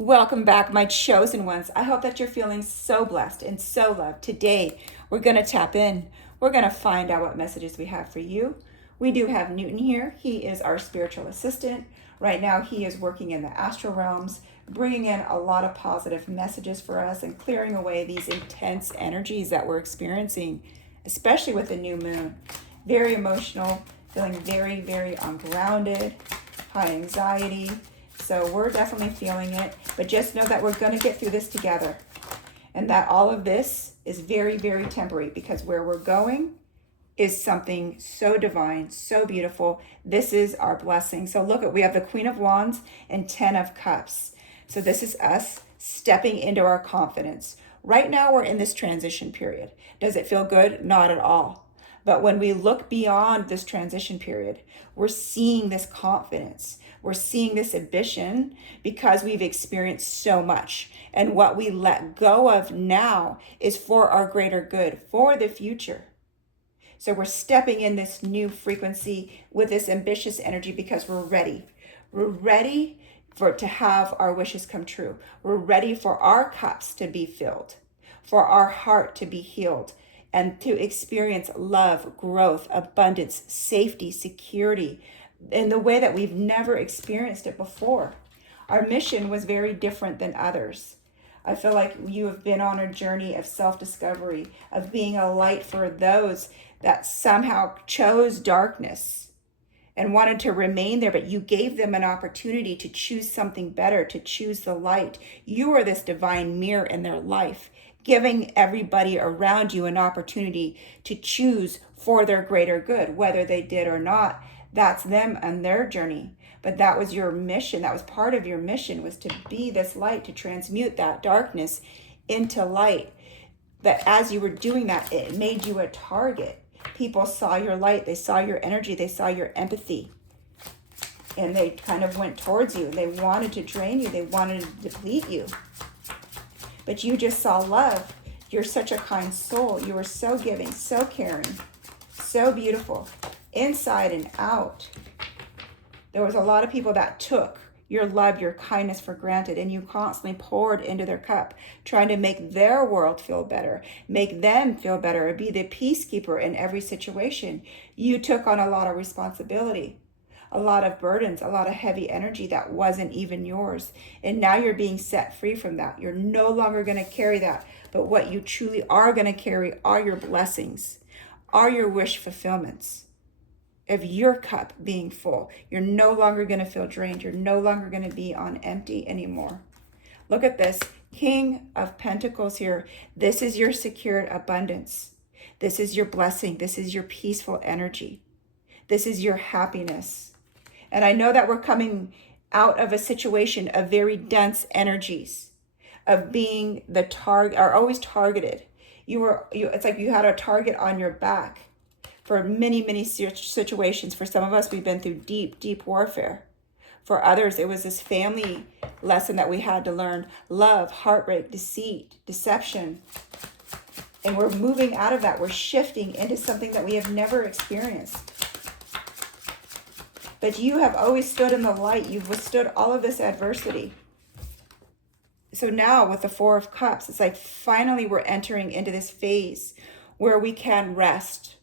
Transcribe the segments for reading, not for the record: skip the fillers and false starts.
Welcome back, my chosen ones. I hope that you're feeling so blessed and so loved. Today, we're going to tap in. We're going to find out what messages we have for you. We do have Newton here. He is our spiritual assistant. Right now, he is working in the astral realms, bringing in a lot of positive messages for us and clearing away these intense energies that we're experiencing, especially with the new moon. Very emotional, feeling very, very ungrounded, high anxiety. So we're definitely feeling it, but just know that we're going to get through this together and that all of this is very, very temporary because where we're going is something so divine, so beautiful. This is our blessing. So look at, we have the Queen of Wands and 10 of Cups. So this is us stepping into our confidence. Right now we're in this transition period. Does it feel good? Not at all. But when we look beyond this transition period, we're seeing this confidence. We're seeing this ambition because we've experienced so much. And what we let go of now is for our greater good, for the future. So we're stepping in this new frequency with this ambitious energy because we're ready. We're ready to have our wishes come true. We're ready for our cups to be filled, for our heart to be healed, and to experience love, growth, abundance, safety, security in the way that we've never experienced it before. Our mission was very different than others. I feel like you have been on a journey of self-discovery, of being a light for those that somehow chose darkness and wanted to remain there, but you gave them an opportunity to choose something better, to choose the light. You are this divine mirror in their life, giving everybody around you an opportunity to choose for their greater good, whether they did or not. That's them and their journey. But that was your mission. That was part of your mission, was to be this light, to transmute that darkness into light. But as you were doing that, it made you a target. People saw your light, they saw your energy, they saw your empathy. And they kind of went towards you. They wanted to drain you, they wanted to deplete you. But you just saw love. You're such a kind soul. You were so giving, so caring, so beautiful, inside and out. There was a lot of people that took your love, your kindness for granted, and you constantly poured into their cup, trying to make their world feel better, make them feel better, be the peacekeeper in every situation. You took on a lot of responsibility, a lot of burdens, a lot of heavy energy that wasn't even yours. And now you're being set free from that. You're no longer going to carry that. But what you truly are going to carry are your blessings, are your wish fulfillments of your cup being full. You're no longer going to feel drained. You're no longer going to be on empty anymore. Look at this King of Pentacles here. This is your secured abundance. This is your blessing. This is your peaceful energy. This is your happiness. And I know that we're coming out of a situation of very dense energies, of being the target, are always targeted. It's like you had a target on your back for many, many situations. For some of us, we've been through deep, deep warfare. For others, it was this family lesson that we had to learn: love, heartbreak, deceit, deception. And we're moving out of that. We're shifting into something that we have never experienced. But you have always stood in the light. You've withstood all of this adversity. So now with the Four of Cups, it's like finally we're entering into this phase where we can rest,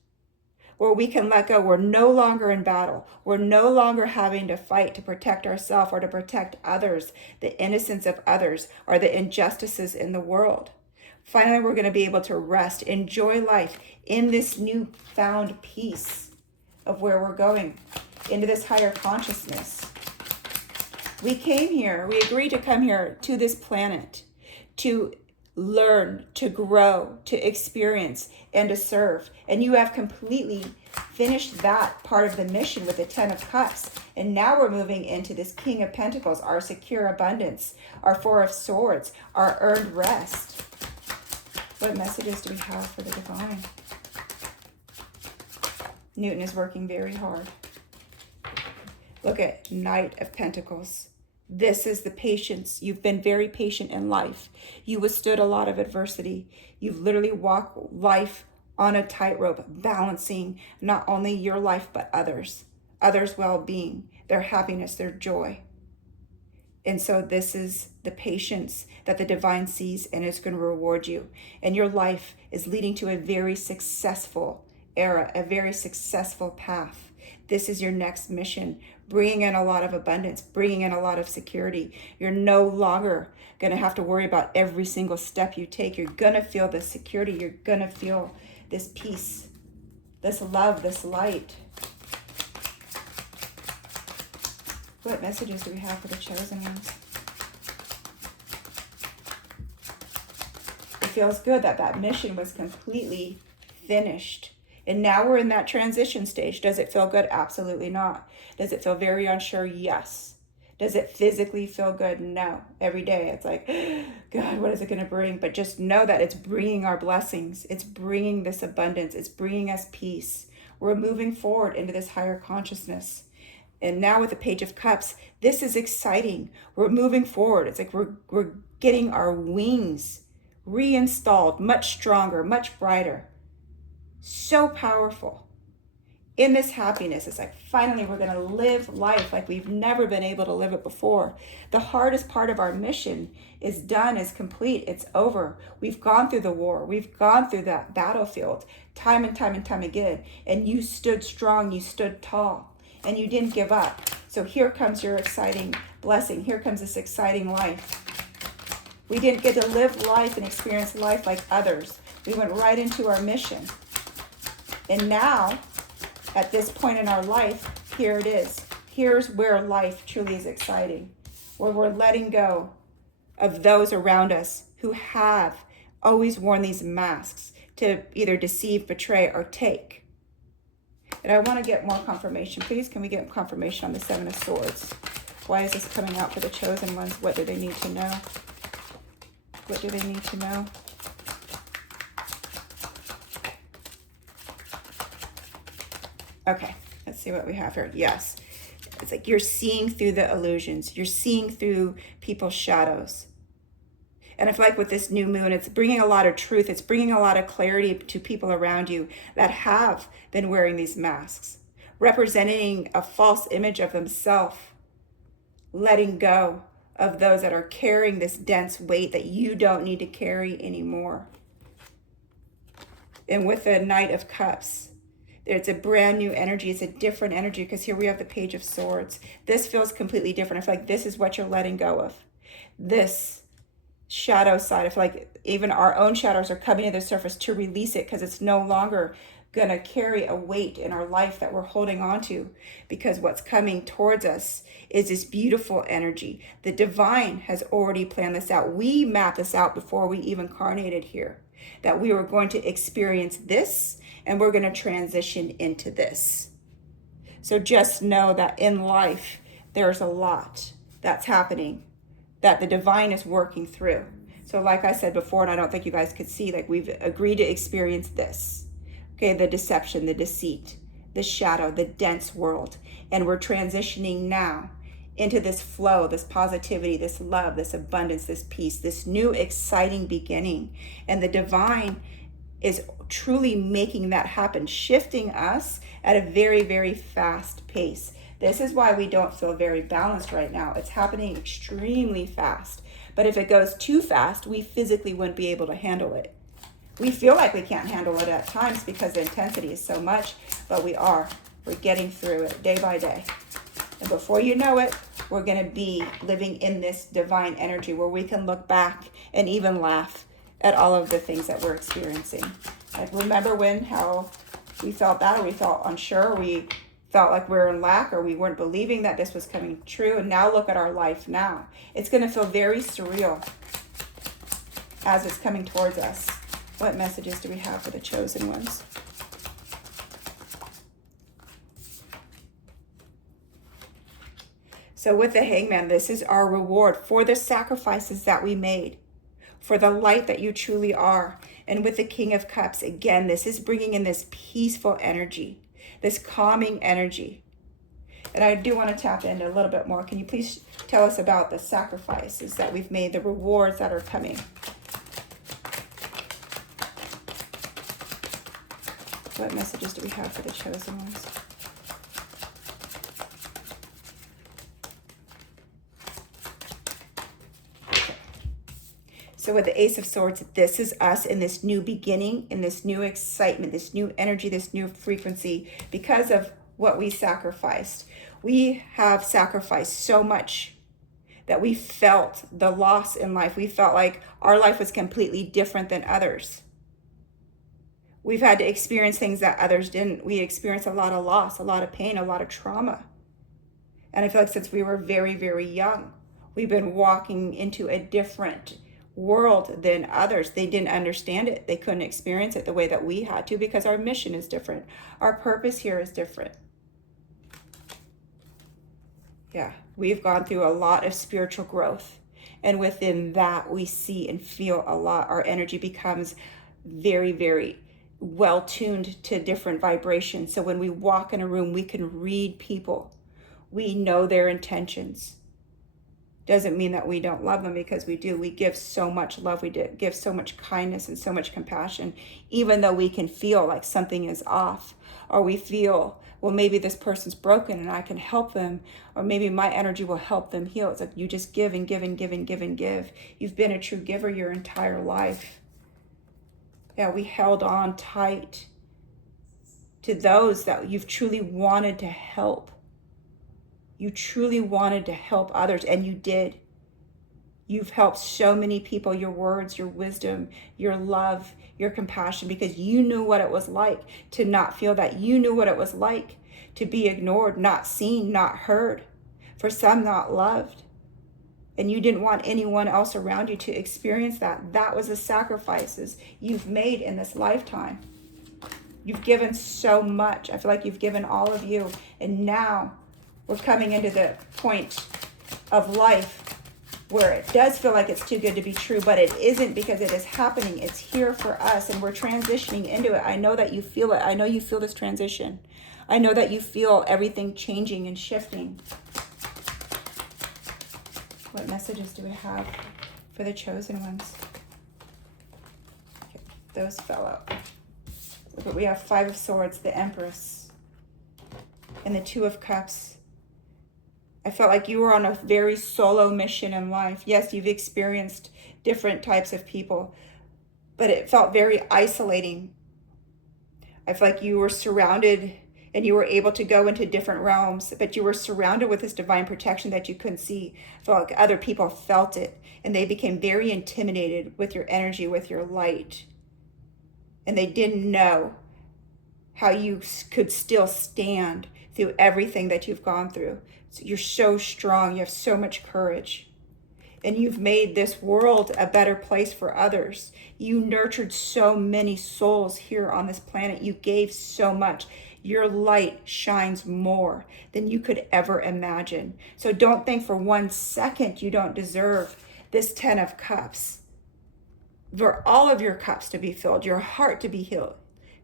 where we can let go. We're no longer in battle. We're no longer having to fight to protect ourselves or to protect others, the innocence of others, or the injustices in the world. Finally, we're going to be able to rest, enjoy life in this newfound peace of where we're going, into this higher consciousness. We came here, we agreed to come here to this planet to learn, to grow, to experience, and to serve. And you have completely finished that part of the mission with the 10 of Cups. And now we're moving into this King of Pentacles, our secure abundance, our Four of Swords, our earned rest. What messages do we have for the divine? Newton is working very hard. Look at Knight of Pentacles. This is the patience. You've been very patient in life. You withstood a lot of adversity. You've literally walked life on a tightrope, balancing not only your life, but others' well-being, their happiness, their joy. And so this is the patience that the divine sees, and it's going to reward you. And your life is leading to a very successful era, a very successful path. This is your next mission, bringing in a lot of abundance, bringing in a lot of security. You're no longer going to have to worry about every single step you take. You're going to feel this security. You're going to feel this peace, this love, this light. What messages do we have for the chosen ones? It feels good that that mission was completely finished. And now we're in that transition stage. Does it feel good? Absolutely not. Does it feel very unsure? Yes. Does it physically feel good? No. Every day it's like, God, what is it going to bring? But just know that it's bringing our blessings. It's bringing this abundance. It's bringing us peace. We're moving forward into this higher consciousness. And now with the Page of Cups, this is exciting. We're moving forward. It's like we're getting our wings reinstalled, much stronger, much brighter. So powerful. In this happiness, it's like finally we're going to live life like we've never been able to live it before. The hardest part of our mission is done, is complete, it's over. We've gone through the war. We've gone through that battlefield time and time and time again. And you stood strong, you stood tall. And you didn't give up. So here comes your exciting blessing. Here comes this exciting life. We didn't get to live life and experience life like others. We went right into our mission. And now, at this point in our life, here it is. Here's where life truly is exciting. Where we're letting go of those around us who have always worn these masks to either deceive, betray, or take. And I want to get more confirmation. Please, can we get confirmation on the Seven of Swords? Why is this coming out for the chosen ones? What do they need to know? What do they need to know? Okay, let's see what we have here. Yes, it's like you're seeing through the illusions. You're seeing through people's shadows. And I feel like with this new moon, it's bringing a lot of truth. It's bringing a lot of clarity to people around you that have been wearing these masks, representing a false image of themselves, letting go of those that are carrying this dense weight that you don't need to carry anymore. And with the Knight of Cups, it's a brand new energy. It's a different energy because here we have the Page of Swords. This feels completely different. I feel like this is what you're letting go of. This shadow side. I feel like even our own shadows are coming to the surface to release it because it's no longer going to carry a weight in our life that we're holding on to, because what's coming towards us is this beautiful energy. The divine has already planned this out. We mapped this out before we even incarnated here, that we were going to experience this and we're going to transition into this. So just know that in life, there's a lot that's happening that the divine is working through. So like I said before, and I don't think you guys could see, like we've agreed to experience this. Okay, the deception, the deceit, the shadow, the dense world. And we're transitioning now into this flow, this positivity, this love, this abundance, this peace, this new exciting beginning. And the divine is truly making that happen, shifting us at a very, very fast pace. This is why we don't feel very balanced right now. It's happening extremely fast. But if it goes too fast, we physically wouldn't be able to handle it. We feel like we can't handle it at times because the intensity is so much, but we are. We're getting through it day by day. And before you know it, we're going to be living in this divine energy where we can look back and even laugh at all of the things that we're experiencing. Like remember how we felt that, or we felt unsure, we felt like we were in lack, or we weren't believing that this was coming true. And now look at our life now. It's going to feel very surreal as it's coming towards us. What messages do we have for the chosen ones? So with the Hangman, this is our reward for the sacrifices that we made, for the light that you truly are. And with the King of Cups, again, this is bringing in this peaceful energy, this calming energy. And I do want to tap into a little bit more. Can you please tell us about the sacrifices that we've made, the rewards that are coming? What messages do we have for the chosen ones? So with the Ace of Swords, this is us in this new beginning, in this new excitement, this new energy, this new frequency, because of what we sacrificed. We have sacrificed so much that we felt the loss in life. We felt like our life was completely different than others. We've had to experience things that others didn't. We experienced a lot of loss, a lot of pain, a lot of trauma. And I feel like since we were very, very young, we've been walking into a different world than others. They didn't understand it. They couldn't experience it the way that we had to, because our mission is different. Our purpose here is different. Yeah, we've gone through a lot of spiritual growth. And within that, we see and feel a lot. Our energy becomes very, very well tuned to different vibrations. So when we walk in a room, we can read people. We know their intentions. Doesn't mean that we don't love them, because we do. We give so much love. We give so much kindness and so much compassion, even though we can feel like something is off, or we feel, well, maybe this person's broken and I can help them, or maybe my energy will help them heal. It's like you just give and give and give and give and give. You've been a true giver your entire life. Yeah, we held on tight to those that you've truly wanted to help. You truly wanted to help others, and you did. You've helped so many people, your words, your wisdom, your love, your compassion, because you knew what it was like to not feel that. You knew what it was like to be ignored, not seen, not heard, for some not loved. And you didn't want anyone else around you to experience that. That was the sacrifices you've made in this lifetime. You've given so much. I feel like you've given all of you, and now we're coming into the point of life where it does feel like it's too good to be true, but it isn't, because it is happening. It's here for us, and we're transitioning into it. I know that you feel it. I know you feel this transition. I know that you feel everything changing and shifting. What messages do we have for the chosen ones? Okay, those fell out. But we have Five of Swords, the Empress, and the Two of Cups. I felt like you were on a very solo mission in life. Yes, you've experienced different types of people, but it felt very isolating. I feel like you were surrounded and you were able to go into different realms, but you were surrounded with this divine protection that you couldn't see. I felt like other people felt it, and they became very intimidated with your energy, with your light. And they didn't know how you could still stand through everything that you've gone through. So you're so strong. You have so much courage. And you've made this world a better place for others. You nurtured so many souls here on this planet. You gave so much. Your light shines more than you could ever imagine. So don't think for 1 second you don't deserve this 10 of Cups. For all of your cups to be filled, your heart to be healed,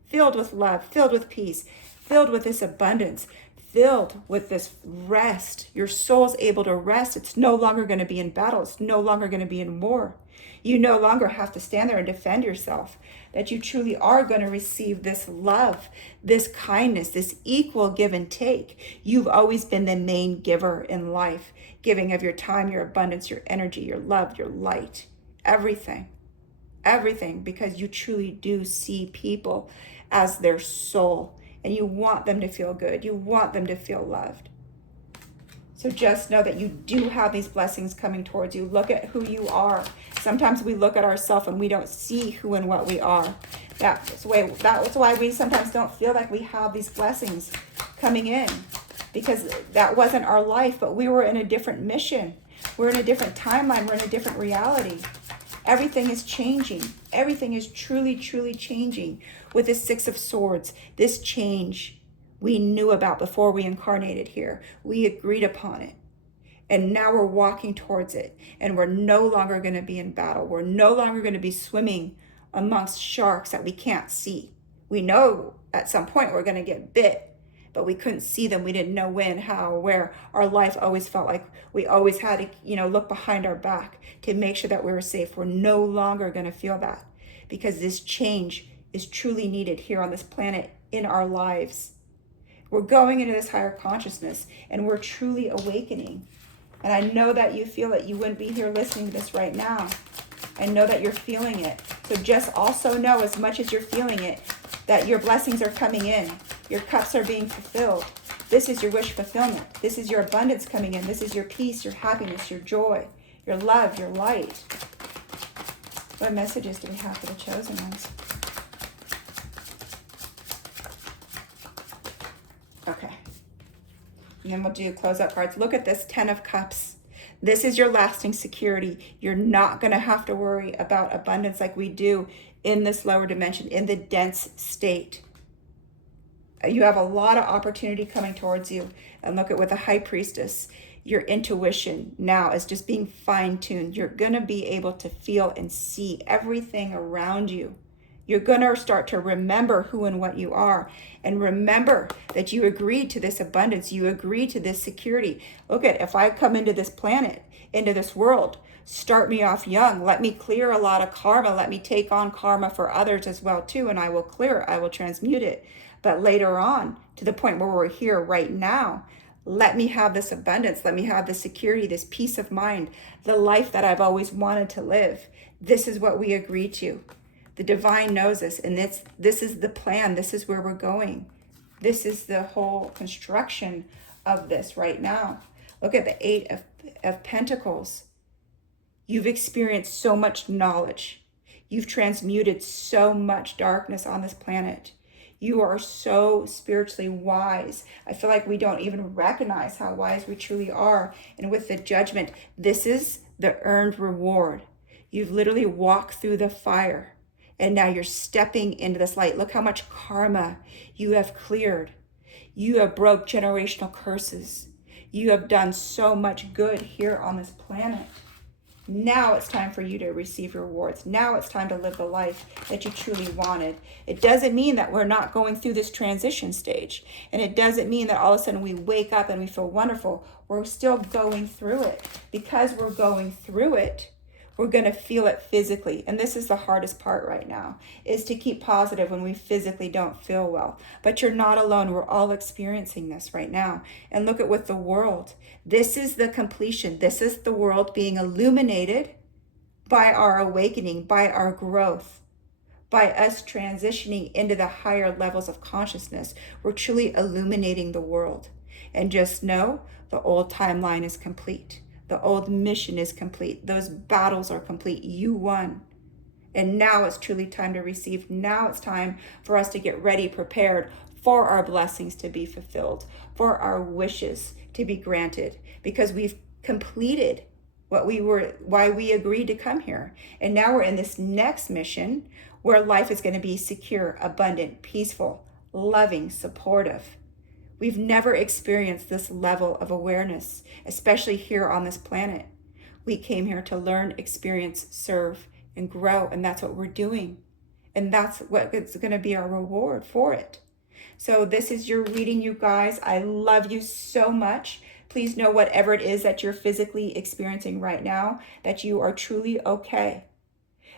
filled with love, filled with peace, filled with this abundance, filled with this rest. Your soul's able to rest. It's no longer going to be in battle. It's no longer going to be in war. You no longer have to stand there and defend yourself. That you truly are going to receive this love, this kindness, this equal give and take. You've always been the main giver in life, giving of your time, your abundance, your energy, your love, your light, everything. Everything, because you truly do see people as their soul, and you want them to feel good. You want them to feel loved. So just know that you do have these blessings coming towards you. Look at who you are. Sometimes we look at ourselves and we don't see who and what we are. That's why we sometimes don't feel like we have these blessings coming in, because that wasn't our life, but we were in a different mission. We're in a different timeline. We're in a different reality. Everything is changing. Everything is truly, truly changing with the Six of Swords. This change we knew about before we incarnated here. We agreed upon it. And now we're walking towards it. And we're no longer going to be in battle. We're no longer going to be swimming amongst sharks that we can't see. We know at some point we're going to get bit, but we couldn't see them. We didn't know when, how, where. Our life always felt like we always had to, look behind our back to make sure that we were safe. We're no longer going to feel that, because this change is truly needed here on this planet in our lives. We're going into this higher consciousness, and we're truly awakening. And I know that you feel that you wouldn't be here listening to this right now. and know that you're feeling it. So just also know, as much as you're feeling it, that your blessings are coming in. Your cups are being fulfilled. This is your wish fulfillment. This is your abundance coming in. This is your peace, your happiness, your joy, your love, your light. What messages do we have for the chosen ones? Okay. And then we'll do close-out cards. Look at this 10 of Cups. This is your lasting security. You're not going to have to worry about abundance like we do in this lower dimension, in the dense state. You have a lot of opportunity coming towards you. And look at with the High Priestess, your intuition now is just being fine-tuned. You're going to be able to feel and see everything around you. You're going to start to remember who and what you are. And remember that you agreed to this abundance. You agreed to this security. Look at, if I come into this planet, into this world, start me off young. Let me clear a lot of karma. Let me take on karma for others as well too. And I will clear it. I will transmute it. But later on, to the point where we're here right now, let me have this abundance. Let me have the security, this peace of mind, the life that I've always wanted to live. This is what we agreed to. The divine knows this, and this is the plan. This is where we're going. This is the whole construction of this right now. Look at the 8 of Pentacles. You've experienced so much knowledge. You've transmuted so much darkness on this planet. You are so spiritually wise. I feel like we don't even recognize how wise we truly are. And with the Judgment, this is the earned reward. You've literally walked through the fire. And now you're stepping into this light. Look how much karma you have cleared. You have broke generational curses. You have done so much good here on this planet. Now it's time for you to receive your rewards. Now it's time to live the life that you truly wanted. It doesn't mean that we're not going through this transition stage. And it doesn't mean that all of a sudden we wake up and we feel wonderful. We're still going through it. Because we're going through it, we're going to feel it physically. And this is the hardest part right now, is to keep positive when we physically don't feel well. But you're not alone. We're all experiencing this right now. And look at with the world. This is the completion. This is the world being illuminated by our awakening, by our growth, by us transitioning into the higher levels of consciousness. We're truly illuminating the world. And just know the old timeline is complete. The old mission is complete. Those battles are complete. You won. And now it's truly time to receive. Now it's time for us to get ready, prepared for our blessings to be fulfilled, for our wishes to be granted, because we've completed why we agreed to come here. And now we're in this next mission where life is going to be secure, abundant, peaceful, loving, supportive. We've never experienced this level of awareness, especially here on this planet. We came here to learn, experience, serve, and grow, and that's what we're doing. And that's what is going to be our reward for it. So this is your reading, you guys. I love you so much. Please know whatever it is that you're physically experiencing right now, that you are truly okay.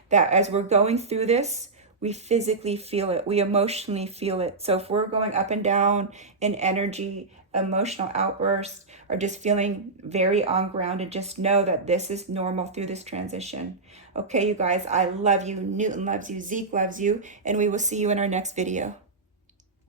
That as we're going through this, we physically feel it. We emotionally feel it. So if we're going up and down in energy, emotional outbursts, or just feeling very on grounded, just know that this is normal through this transition. Okay, you guys, I love you. Newton loves you. Zeke loves you. And we will see you in our next video.